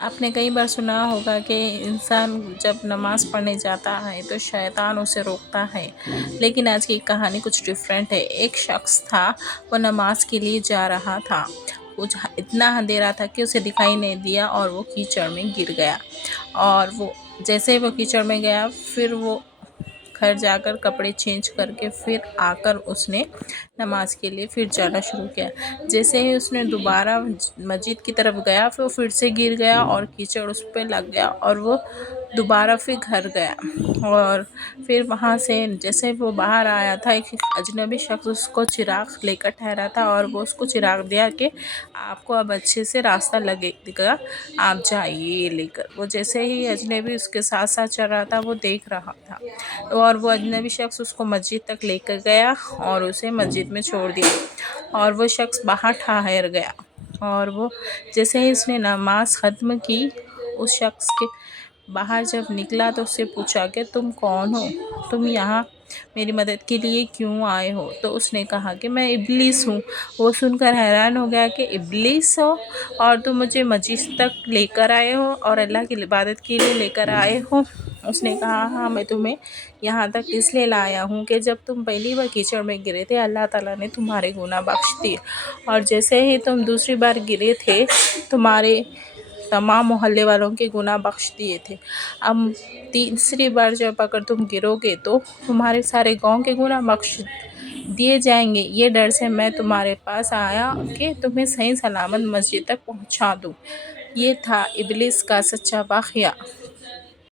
آپ نے کئی بار سنا ہوگا کہ انسان جب نماز پڑھنے جاتا ہے تو شیطان اسے روکتا ہے، لیکن آج کی کہانی کچھ ڈیفرنٹ ہے۔ ایک شخص تھا، وہ نماز کے لیے جا رہا تھا۔ کچھ اتنا اندھیرا تھا کہ اسے دکھائی نہیں دیا اور وہ کیچڑ میں گر گیا، اور جیسے وہ کیچڑ میں گیا، پھر وہ گھر جا کر کپڑے چینج کر کے پھر آ کر اس نے نماز کے لیے پھر جانا شروع کیا۔ جیسے ہی اس نے دوبارہ مسجد کی طرف گیا، پھر سے گر گیا اور کیچڑ اس پہ لگ گیا، اور وہ دوبارہ پھر گھر گیا۔ اور پھر وہاں سے جیسے وہ باہر آیا تھا، ایک اجنبی شخص اس کو چراغ لے کر ٹھہرا تھا، اور وہ اس کو چراغ دیا کہ آپ کو اب اچھے سے راستہ لگے گا، آپ جائیے یہ لے کر۔ وہ جیسے ہی اجنبی اس کے ساتھ ساتھ چل رہا تھا، وہ دیکھ رہا تھا، اور وہ اجنبی شخص اس کو مسجد تک لے کر گیا اور اسے مسجد میں چھوڑ دیا، اور وہ شخص باہر ٹھہر گیا۔ اور وہ جیسے ہی اس نے نماز ختم کی، اس شخص کے باہر جب نکلا تو اس سے پوچھا کہ تم کون ہو؟ تم یہاں میری مدد کے لیے کیوں آئے ہو؟ تو اس نے کہا کہ میں ابلیس ہوں۔ وہ سن کر حیران ہو گیا کہ ابلیس ہو اور تم مجھے مسجد تک لے کر آئے ہو اور اللہ کی عبادت کے لیے لے کر آئے ہو؟ اس نے کہا ہاں، میں تمہیں یہاں تک اس لیے لایا ہوں کہ جب تم پہلی بار کیچڑ میں گرے تھے، اللہ تعالیٰ نے تمہارے گناہ بخش دیے، اور جیسے ہی تم دوسری بار گرے تھے، تمہارے تمام محلے والوں کے گناہ بخش دیے تھے۔ اب تیسری بار جب اگر تم گرو گے تو تمہارے سارے گاؤں کے گناہ بخش دیے جائیں گے۔ یہ ڈر سے میں تمہارے پاس آیا کہ تمہیں صحیح سلامت مسجد تک پہنچا دوں۔ یہ تھا ابلیس کا سچا واقعہ۔